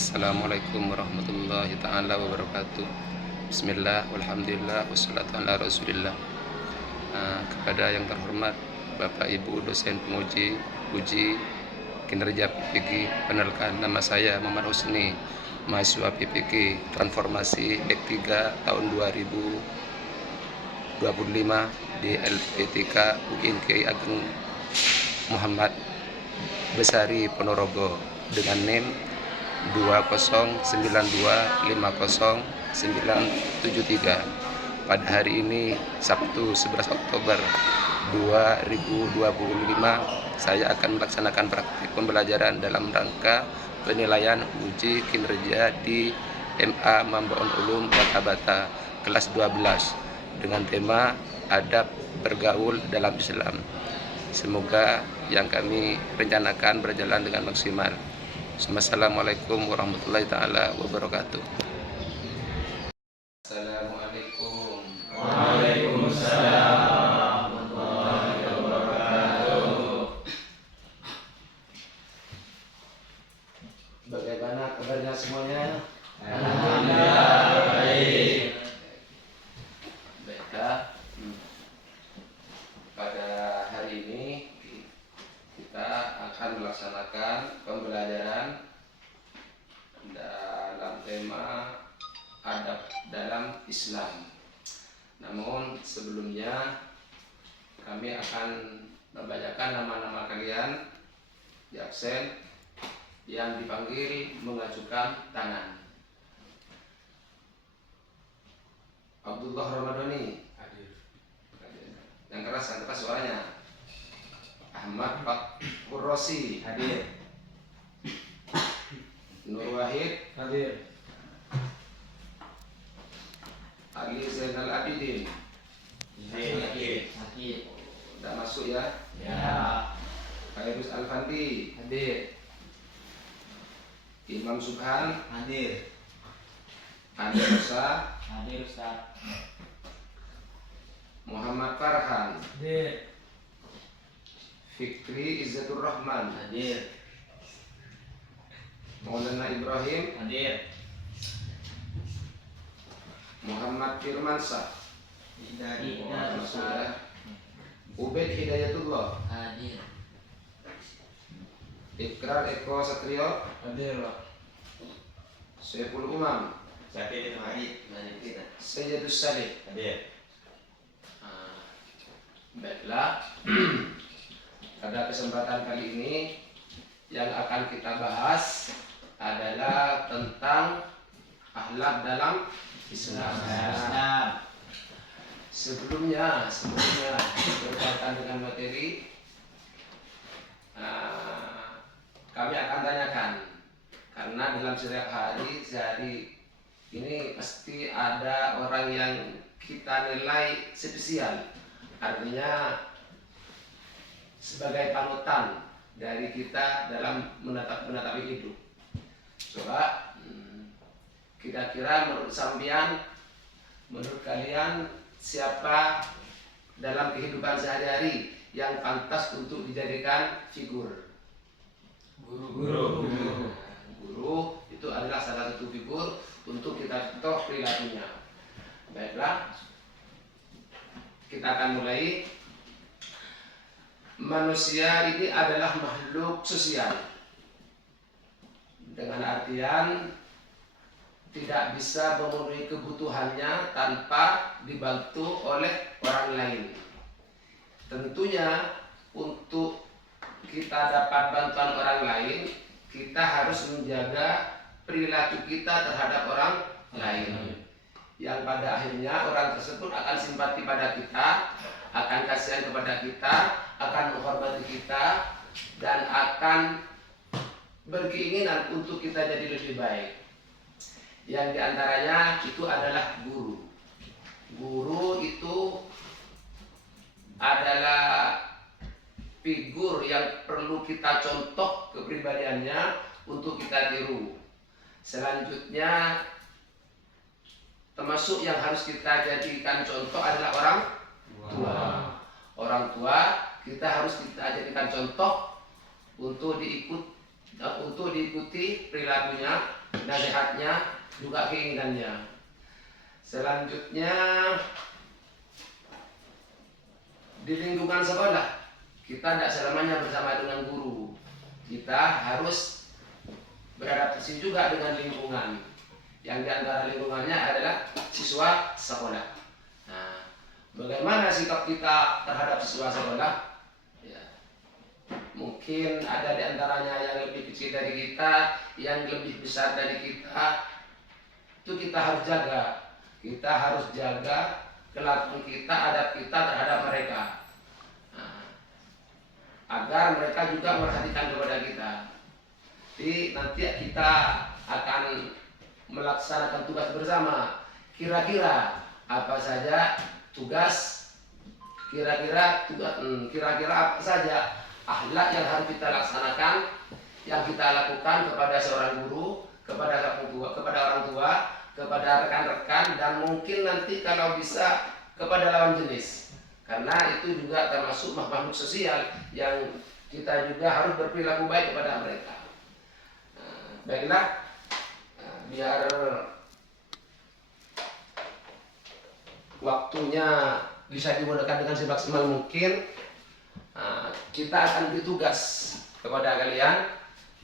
Assalamualaikum warahmatullahi ta'ala wabarakatuh. Bismillah, walhamdulillah, wassalatu ala rasulillah. Kepada yang terhormat Bapak Ibu dosen penguji uji kinerja PPG, penelkan nama saya Muhammad Husni, mahasiswa PPG Transformasi Bek 3 tahun 2025 di LPTK UIN Kiai Ageng Muhammad Besari Ponorogo dengan NIM 209250973. Pada hari ini Sabtu 11 Oktober 2025 saya akan melaksanakan praktik pembelajaran dalam rangka penilaian uji kinerja di MA Mambaun Ulum Bata kelas 12 dengan tema adab bergaul dalam Islam. Semoga yang kami rencanakan berjalan dengan maksimal. Assalamualaikum warahmatullahi ta'ala wabarakatuh. Assalamualaikum. Waalaikumsalam warahmatullahi wabarakatuh. Bagaimana kabarnya semuanya? Alhamdulillah baik. Baiklah. Pada hari ini kita akan melaksanakan pembelajaran dalam tema adab dalam Islam. Namun sebelumnya kami akan membacakan nama-nama kalian di absen yang dipanggil mengajukan tangan. Abdullah Ramadhani hadir. Yang keras suaranya. Ahmad Fakur Rosi hadir. Nur Wahid hadir. Ali Zainal Abidin Hadir. tidak masuk ya. Ya. Fairuz Alfandi hadir. Imam Subhan Hadir. Andi Musa Hadir Ustaz. Muhammad Farhan Hadir. Fikri Izzatur Rahman Hadir. Maulana Ibrahim Hadir. Muhammad Firmansyah Tidak masuk ya. Ubaid Hidayatullah Hadir. Ikrar Eko Satrio Hadir. Saiful Umam Sakit itu hari. Kita. Sayyidus Salih. Hadir. Baiklah. Pada kesempatan kali ini yang akan kita bahas adalah tentang akhlak dalam Islam. Sebelumnya berkaitan dengan materi, kami akan tanyakan, karena dalam setiap sehari ini pasti ada orang yang kita nilai spesial, artinya sebagai panutan dari kita dalam menatapi hidup. Coba kira-kira menurut sampean, menurut kalian siapa dalam kehidupan sehari-hari yang pantas untuk dijadikan figur? Guru itu adalah salah satu figur untuk kita contoh perilakunya. Baiklah, kita akan mulai. Manusia ini adalah makhluk sosial, dengan artian tidak bisa memenuhi kebutuhannya tanpa dibantu oleh orang lain. Tentunya untuk kita dapat bantuan orang lain, kita harus menjaga perilaku kita terhadap orang lain, yang pada akhirnya orang tersebut akan simpati pada kita, akan kasihan kepada kita, akan menghormati kita, dan akan berkeinginan untuk kita jadi lebih baik. Yang diantaranya itu adalah guru. Guru itu adalah figur yang perlu kita contoh kepribadiannya untuk kita tiru. Selanjutnya, termasuk yang harus kita jadikan contoh adalah orang tua. Orang tua kita harus kita jadikan contoh untuk diikuti perilakunya, nasihatnya, juga keinginannya. Selanjutnya di lingkungan sekolah kita tidak selamanya bersama dengan guru. Kita harus beradaptasi juga dengan lingkungan. Yang diantara lingkungannya adalah siswa sekolah. Nah, bagaimana sikap kita terhadap siswa sekolah? Ya, mungkin ada diantaranya yang lebih kecil dari kita, yang lebih besar dari kita. Itu kita harus jaga. Kita harus jaga kelakuan kita, adab kita terhadap mereka. Nah, agar mereka juga memperhatikan kepada kita. Jadi nanti kita akan melaksanakan tugas bersama. Kira-kira apa saja tugas? Kira-kira apa saja akhlak yang harus kita laksanakan, yang kita lakukan kepada seorang guru, kepada orang tua, kepada rekan-rekan, dan mungkin nanti kalau bisa kepada lawan jenis. Karena itu juga termasuk makhluk sosial yang kita juga harus berperilaku baik kepada mereka. Baiklah, biar waktunya bisa digunakan dengan semaksimal mungkin, kita akan beri tugas kepada kalian.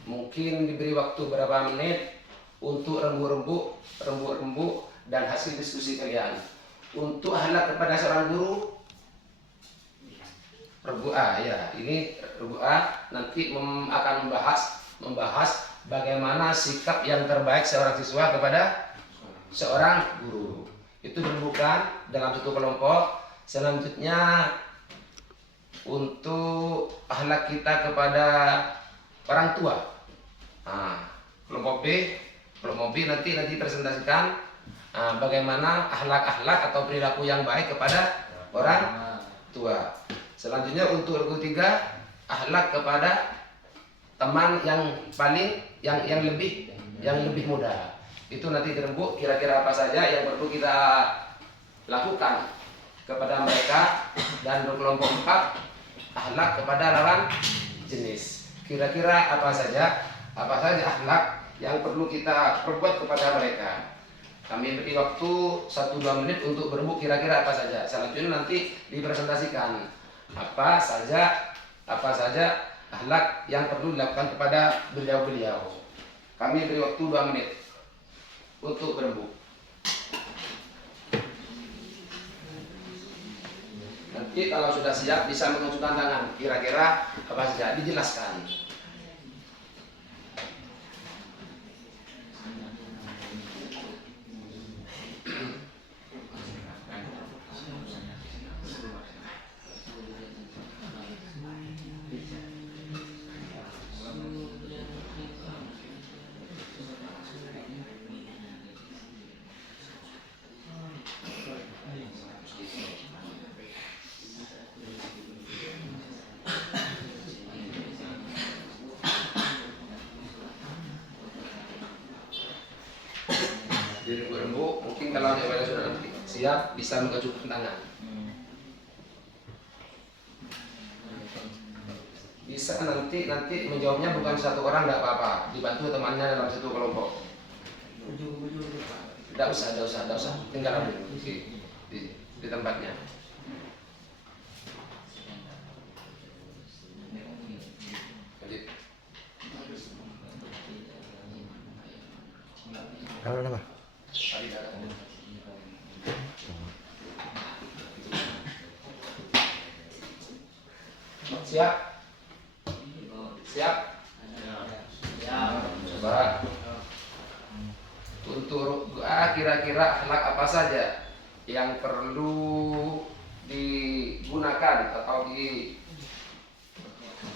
Mungkin diberi waktu berapa menit untuk rembuk dan hasil diskusi kalian. Untuk akhlak kepada seorang guru, rembuk A ya, ini rembuk A nanti akan membahas bagaimana sikap yang terbaik seorang siswa kepada seorang guru. Itu dirembukan dalam satu kelompok. Selanjutnya untuk akhlak kita kepada orang tua. Kelompok B nanti presentasikan bagaimana akhlak atau perilaku yang baik kepada orang tua. Selanjutnya untuk ketiga, akhlak kepada teman yang lebih muda. Itu nanti dirembuk kira-kira apa saja yang perlu kita lakukan kepada mereka. Dan berkelompok 4, akhlak kepada lawan jenis. Kira-kira apa saja akhlak yang perlu kita perbuat kepada mereka. Kami beri waktu 1-2 menit untuk berembuk kira-kira apa saja. Selanjutnya nanti dipresentasikan apa saja akhlak yang perlu dilakukan kepada beliau-beliau. Kami beri waktu 2 menit untuk berembuk. Nanti kalau sudah siap bisa mengajukan tangan. Kira-kira apa saja dijelaskan. Dirembuk, mungkin kalau yang sudah siap bisa mengajukan tangan. Bisa nanti menjawabnya bukan satu orang, tidak apa-apa, dibantu temannya dalam satu kelompok. Tidak usah, tinggal di tempatnya. Halo nama. Siap? Coba. Untuk kira-kira akhlak apa saja yang perlu digunakan atau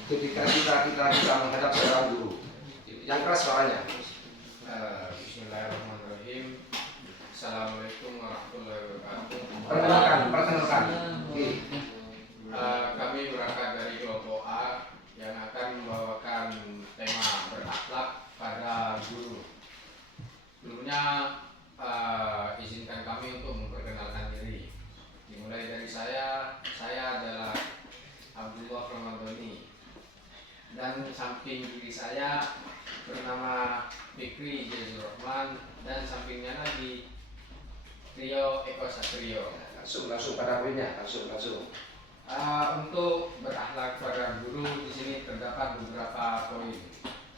ketika kita menghadap seorang guru. Yang keras suaranya. Bismillahirrahmanirrahim. Assalamualaikum warahmatullahi wabarakatuh. Perkenalkan. Kami berangkat dari kelompok A yang akan membawakan tema berakhlak pada guru. Sebelumnya izinkan kami untuk memperkenalkan diri. Dimulai dari saya adalah Abdullah Ramadhani, dan samping diri saya bernama Fikri Jazil Rahman, dan sampingnya lagi Trio Eko Satrio. Langsung pada poinnya, langsung. Untuk berakhlak pada guru di sini terdapat beberapa poin.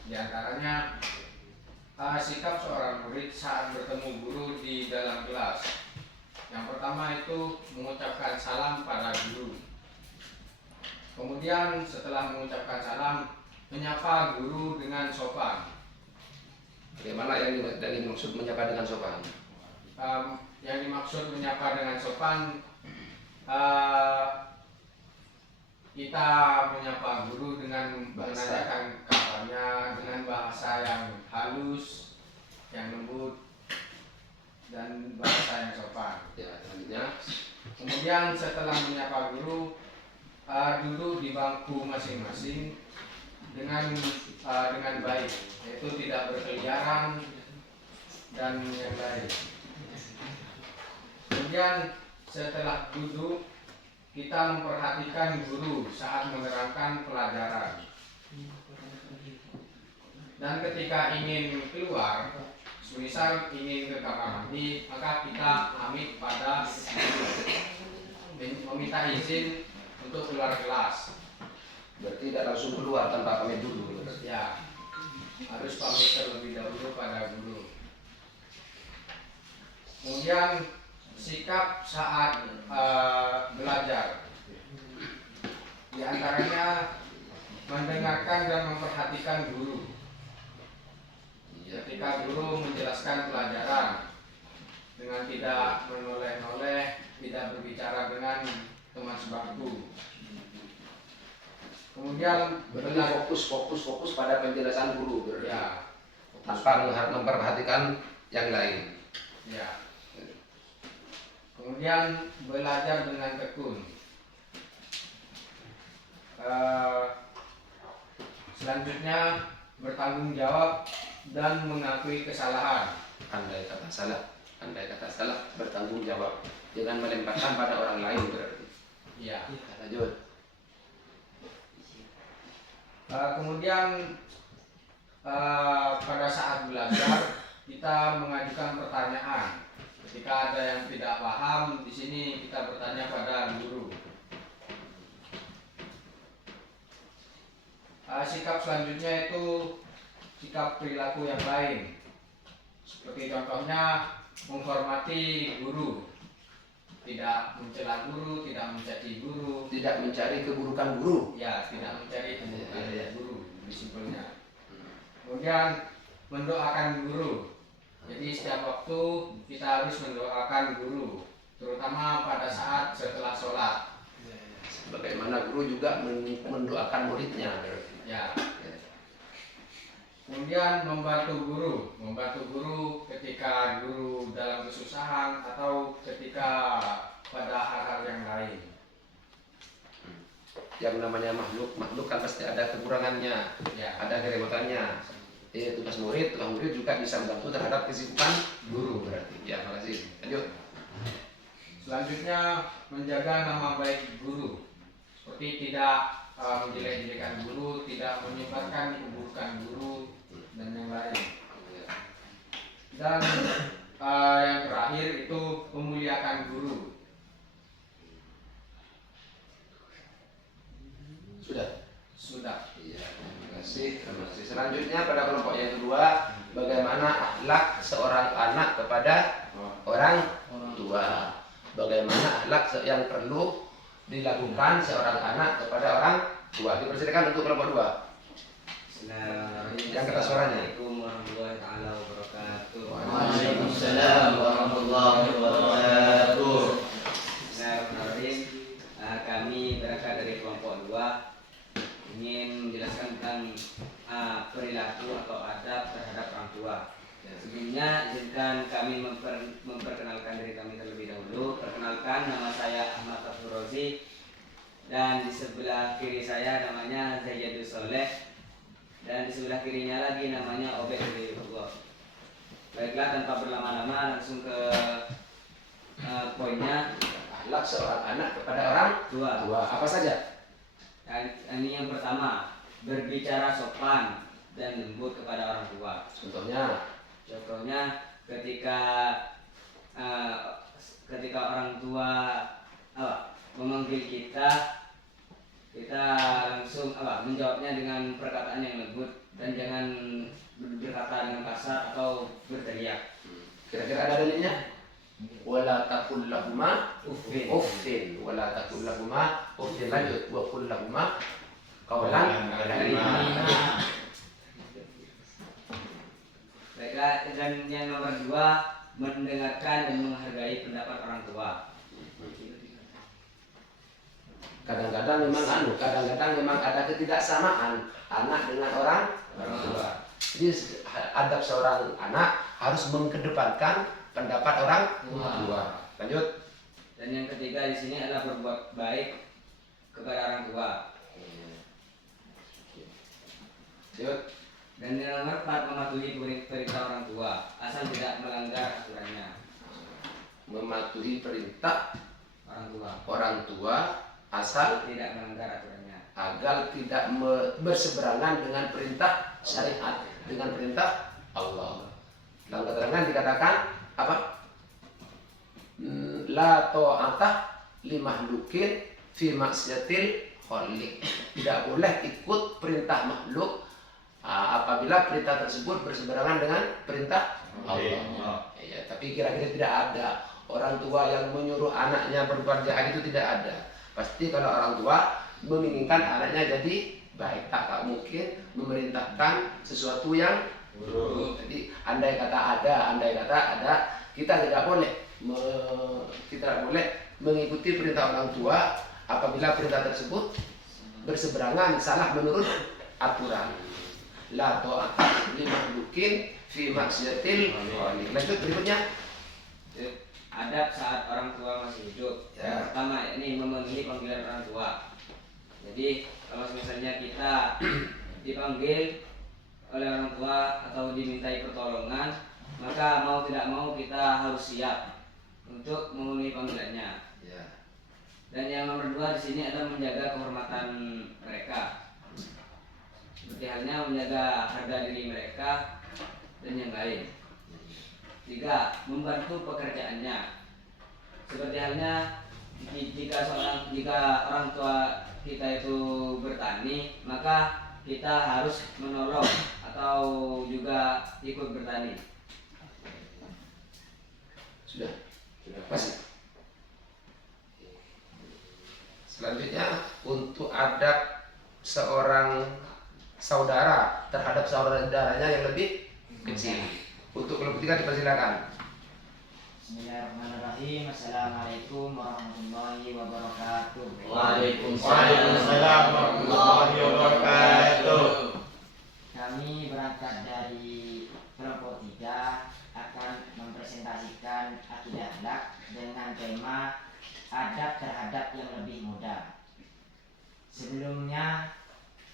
Di antaranya sikap seorang murid saat bertemu guru di dalam kelas. Yang pertama itu mengucapkan salam pada guru. Kemudian setelah mengucapkan salam, menyapa guru dengan sopan. Bagaimana yang dimaksud menyapa dengan sopan? Yang dimaksud menyapa dengan sopan, kita menyapa guru dengan menanyakan kabarnya dengan bahasa yang halus, yang lembut, dan bahasa yang sopan. Ya, selanjutnya. Kemudian setelah menyapa guru, duduk di bangku masing-masing dengan baik, yaitu tidak berkeliaran dan yang lain. Kemudian setelah duduk, kita memperhatikan guru saat menerangkan pelajaran. Dan ketika ingin keluar, misal ingin ke kamar mandi, maka kita pamit pada meminta izin untuk keluar kelas. Berarti tidak langsung keluar tanpa pamit dulu. Ya, harus pamit terlebih dahulu pada guru. Kemudian sikap saat belajar, di antaranya mendengarkan dan memperhatikan guru. Ketika guru menjelaskan pelajaran dengan tidak menoleh-noleh, tidak berbicara dengan teman sebangku. Kemudian Berarti fokus pada penjelasan guru berarti. Ya, Tanpa memperhatikan yang lain. ya. Kemudian belajar dengan tekun. Selanjutnya bertanggung jawab dan mengakui kesalahan. Andai kata salah bertanggung jawab, jangan melemparkan pada orang lain berarti. Ya. Lanjut. Kemudian pada saat belajar kita mengajukan pertanyaan. Ketika ada yang tidak paham, di sini kita bertanya pada guru. Sikap selanjutnya itu sikap perilaku yang lain. Seperti contohnya menghormati guru, tidak mencela guru, tidak mencaci guru, Tidak mencari keburukan guru. ya tidak mencari keburukan guru, lebih simpelnya. Kemudian mendoakan guru. Jadi setiap waktu kita harus mendoakan guru, terutama pada saat setelah sholat. Bagaimana guru juga mendoakan muridnya. Ya. Kemudian membantu guru ketika guru dalam kesusahan atau ketika pada hal-hal yang lain. Yang namanya makhluk kan pasti ada kekurangannya, Ya. ada kerepotannya. Tugas murid juga bisa membantu terhadap kesibukan guru berarti. Ya, makasih. Lanjut. Selanjutnya menjaga nama baik guru, seperti tidak menjelek-jelekan guru, tidak menyebarkan keburukan guru dan yang lain. Dan yang terakhir itu memuliakan guru. Sudah. Iya, terima kasih. Selanjutnya pada kelompok yang kedua, bagaimana akhlak seorang anak kepada orang tua. Bagaimana akhlak yang perlu dilakukan seorang anak kepada orang tua. Dipersilakan untuk kelompok dua. Yang kertas suaranya. Assalamualaikum warahmatullahi taala wabarakatuh. Waalaikumsalam warahmatullahi wabarakatuh. Bismillahirrahmanirrahim. Kami berangkat dari kelompok 2 ingin menjelaskan tentang perilaku atau adab terhadap orang tua. Sebelumnya izinkan kami memperkenalkan diri kami terlebih dahulu. Perkenalkan, nama saya Ahmad Afrozi dan di sebelah kiri saya namanya Zayyadus Soleh dan di sebelah kirinya lagi namanya Obed Hidayatullah. Baiklah, tanpa berlama-lama langsung ke poinnya. Akhlak seorang anak kepada orang Tua. tua. Apa saja? Ini yang pertama, berbicara sopan. dan lembut kepada orang tua. Contohnya, Ketika orang tua memanggil kita, kita langsung menjawabnya dengan perkataan yang lembut dan jangan berkata dengan kasar atau berteriak. kira-kira ada dalilnya? Wala taqul lahuma Uffin. uffin, wala taqul lahuma uffin, lanjut, wa qul lahuma qawlan karima. Baiklah, dan yang nomor 2, mendengarkan dan menghargai pendapat orang tua. Kadang-kadang memang ada ketidaksamaan anak dengan orang tua. Jadi adab seorang anak harus mengedepankan pendapat orang tua. Lanjut. Dan yang ketiga di sini adalah berbuat baik kepada orang tua. Lanjut. Dan yang nomor 4, mematuhi perintah orang tua asal tidak melanggar aturannya. Mematuhi perintah Orang tua orang tua asal tidak melanggar aturannya. agar tidak berseberangan dengan perintah syariat, dengan perintah Allah. Dalam keterangan dikatakan apa? La ta'ata li makhluqin fi maksiatil khaliq. Tidak boleh ikut perintah makhluk apabila perintah tersebut berseberangan dengan perintah Allah. Ya, tapi kira-kira tidak ada orang tua yang menyuruh anaknya berbuat jahat, itu tidak ada. Pasti kalau orang tua menginginkan anaknya jadi baik, tak mungkin memerintahkan sesuatu yang buruk. Jadi andai kata ada, kita tidak boleh mengikuti perintah orang tua apabila perintah tersebut berseberangan, salah menurut aturan. La ta'ata li makhluqin fi maksiatil khaliq. Lanjut berikutnya. Adab saat orang tua masih hidup. Ya. Yang pertama, ini memenuhi panggilan orang tua. Jadi kalau misalnya kita dipanggil oleh orang tua atau dimintai pertolongan, maka mau tidak mau kita harus siap untuk memenuhi panggilannya. Ya. Dan yang nomor 2 di sini adalah menjaga kehormatan mereka. Seperti halnya menjaga harga diri mereka dan yang lain. 3, membantu pekerjaannya. Seperti halnya jika orang tua kita itu bertani, maka kita harus menolong atau juga ikut bertani. Sudah. Masih. Selanjutnya untuk adab seorang saudara terhadap saudaranya yang lebih kecil. Untuk kelompok 3 dipersilakan. Bismillahirrahmanirrahim. Assalamualaikum warahmatullahi wabarakatuh. Waalaikumsalam warahmatullahi wabarakatuh. Kami berangkat dari kelompok 3 akan mempresentasikan akidah akhlak dengan tema adab terhadap yang lebih muda. Sebelumnya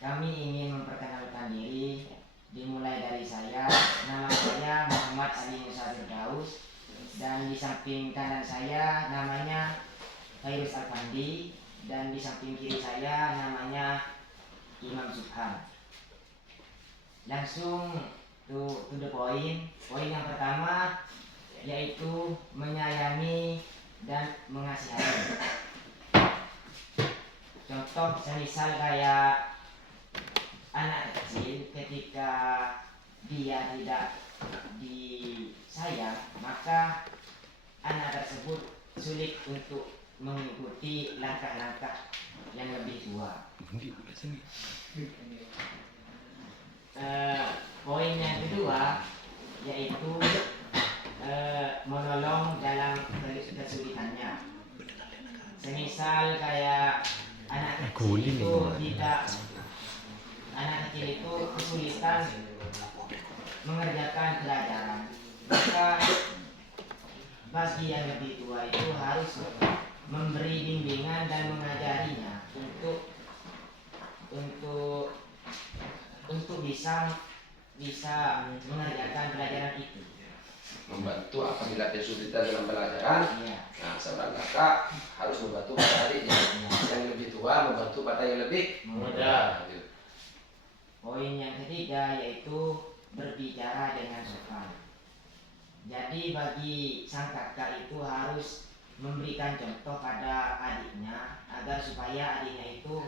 kami ingin memperkenalkan diri. Dimulai dari saya. Nama saya Muhammad Ali Musa Firdaus, dan di samping kanan saya namanya Khairus Alfandi, dan di samping kiri saya namanya Imam Subhan. Langsung to the point. Poin yang pertama yaitu menyayangi dan mengasihani. Contoh semisal kayak anak kecil, ketika dia tidak disayang, maka anak tersebut sulit untuk mengikuti langkah-langkah yang lebih tua. Poin yang kedua yaitu menolong dalam kesulitannya. Semisal kayak anak kecil itu kesulitan mengerjakan pelajaran, maka bagi yang lebih tua itu harus memberi bimbingan dan mengajarinya untuk bisa mengerjakan pelajaran itu. Membantu apabila kesulitan dalam pelajaran. Ya. Nah, seorang kakak harus membantu pada adiknya. Yang lebih tua membantu pada yang lebih Muda. Poin yang ketiga yaitu berbicara dengan sopan. Jadi bagi sang kakak itu harus memberikan contoh pada adiknya agar supaya adiknya itu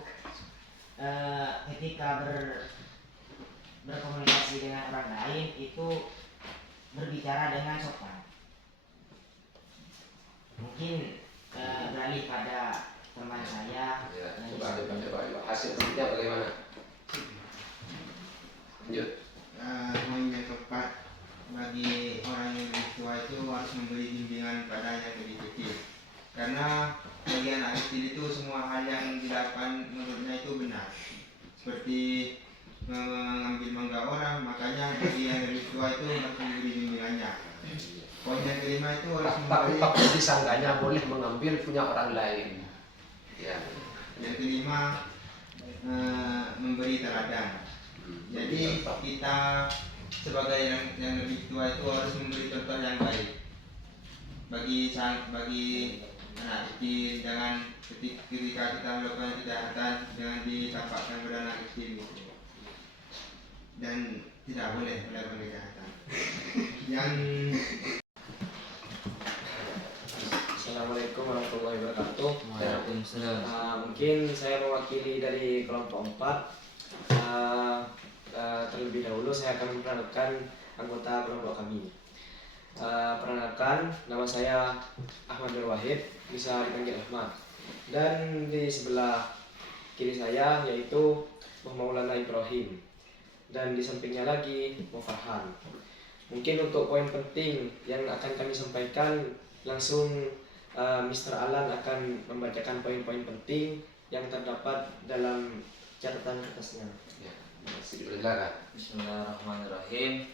ketika berkomunikasi dengan orang lain itu berbicara dengan sopan. Mungkin beralih pada teman saya. Ya, coba. Hasil penelitian bagaimana? Lanjut. Poin yang keempat, bagi orang yang lebih tua itu harus memberi bimbingan pada yang lebih kecil. Karena bagi anak kecil itu semua hal yang dilakukan menurutnya itu benar. Seperti mengambil mangga orang, makanya bagi yang lebih tua itu harus memberi bimbingannya. Poin yang kelima itu harus memberi. Tapi disangkanya boleh mengambil punya orang lain. Ya. Yang kelima, memberi teladan. Jadi kita sebagai yang lebih tua itu harus memberi contoh yang baik bagi anak kecil. Jangan ketika kita melakukan kejahatan jangan ditampakkan pada anak kecil gitu. Dan tidak boleh melakukan kejahatan. Yang Assalamualaikum warahmatullahi wabarakatuh. Waalaikumsalam. Mungkin saya mewakili dari kelompok 4. Terlebih dahulu saya akan memperkenalkan anggota kelompok kami. Perkenalkan, nama saya Ahmad Nur Wahid, bisa dipanggil Ahmad. Dan di sebelah kiri saya yaitu Maulana Ibrahim. Dan di sampingnya lagi Farhan. Mungkin untuk poin penting yang akan kami sampaikan, langsung Mr. Alan akan membacakan poin-poin penting yang terdapat dalam catatan kertasnya. Ya. Silakan. Bismillahirrahmanirrahim.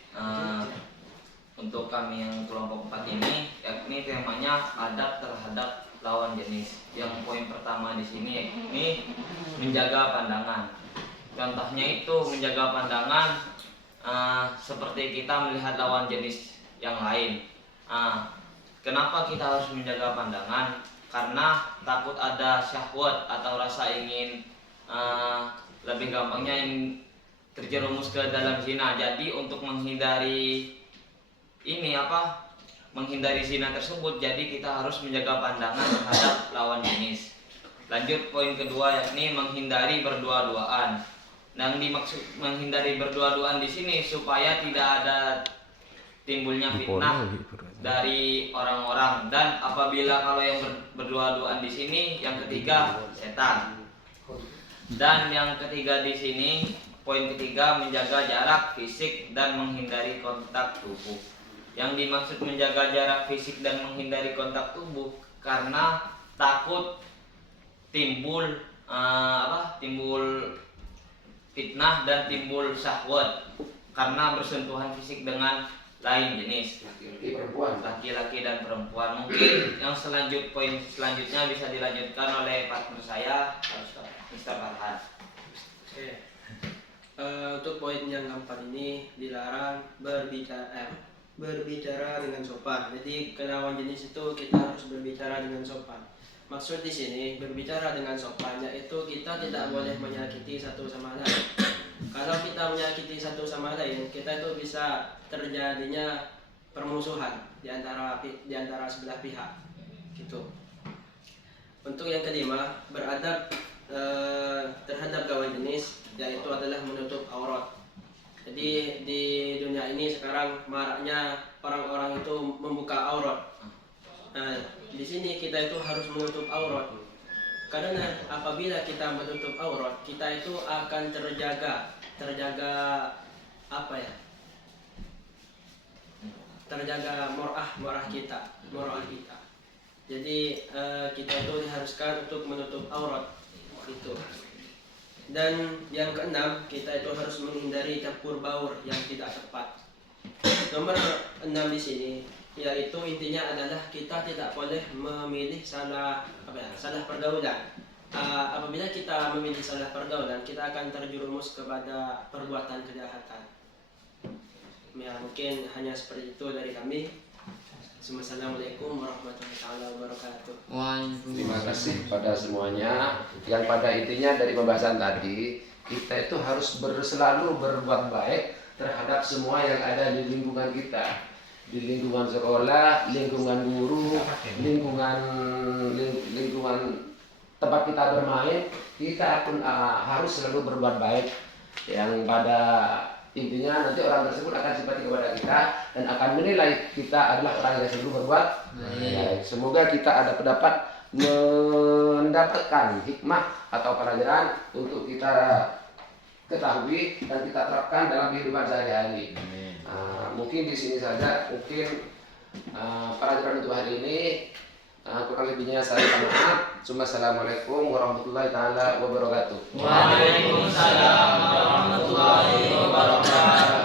Untuk kami yang kelompok 4 ini, yakni temanya adab terhadap lawan jenis. Yang poin pertama di sini yakni menjaga pandangan. Contohnya itu menjaga pandangan seperti kita melihat lawan jenis yang lain. Kenapa kita harus menjaga pandangan? Karena takut ada syahwat atau rasa ingin, lebih gampangnya yang terjerumus ke dalam zina. Jadi untuk menghindari menghindari zina tersebut, jadi kita harus menjaga pandangan terhadap lawan jenis. Lanjut poin kedua yakni menghindari berdua-duaan. Yang dimaksud menghindari berdua-duaan di sini supaya tidak ada timbulnya fitnah dari orang-orang. Dan apabila kalau yang berdua-duaan di sini, yang ketiga setan. Dan yang ketiga di sini, poin ketiga menjaga jarak fisik dan menghindari kontak tubuh. Yang dimaksud menjaga jarak fisik dan menghindari kontak tubuh karena takut timbul fitnah dan timbul syahwat karena bersentuhan fisik dengan lain jenis, laki-laki dan perempuan. Mungkin yang poin selanjutnya bisa dilanjutkan oleh partner saya, Mr. Farhan. Oke. Untuk poin yang keempat ini dilarang berbicara dengan sopan. Jadi ke lawan jenis itu kita harus berbicara dengan sopan. Maksud di sini berbicara dengan sopan yaitu kita tidak boleh menyakiti satu sama lain. Kalau kita menyakiti satu sama lain, kita itu bisa terjadinya permusuhan di antara sebelah pihak. Gitu. Untuk yang kelima, beradab terhadap lawan jenis yaitu adalah menutup aurat. Jadi di dunia ini sekarang maraknya orang-orang itu membuka aurat. Nah, di sini kita itu harus menutup aurat. Karena apabila kita menutup aurat, kita itu akan terjaga terjaga morah kita. Jadi kita itu diharuskan untuk menutup aurat itu. Dan yang keenam, kita itu harus menghindari campur baur yang tidak tepat. Nomor 6 di sini yaitu intinya adalah kita tidak boleh memilih salah pergaulan. Apabila kita memilih salah pergaulan, kita akan terjerumus kepada perbuatan kejahatan. Ya, mungkin hanya seperti itu dari kami. Assalamualaikum warahmatullahi wabarakatuh. Terima kasih pada semuanya. Yang pada intinya dari pembahasan tadi, kita itu harus selalu berbuat baik terhadap semua yang ada di lingkungan kita, di lingkungan sekolah, lingkungan guru, lingkungan tempat kita bermain. Kita pun harus selalu berbuat baik, yang pada intinya nanti orang tersebut akan simpati kepada kita dan akan menilai kita adalah orang yang selalu berbuat baik. Semoga kita dapat mendapatkan hikmah atau pelajaran untuk kita ketahui dan kita terapkan dalam kehidupan sehari-hari. Mungkin di sini saja, mungkin pelajaran untuk hari ini. Kurang lebihnya saya minta maaf. Assalamualaikum warahmatullahi taala wabarakatuh. Waalaikumsalam warahmatullahi wabarakatuh.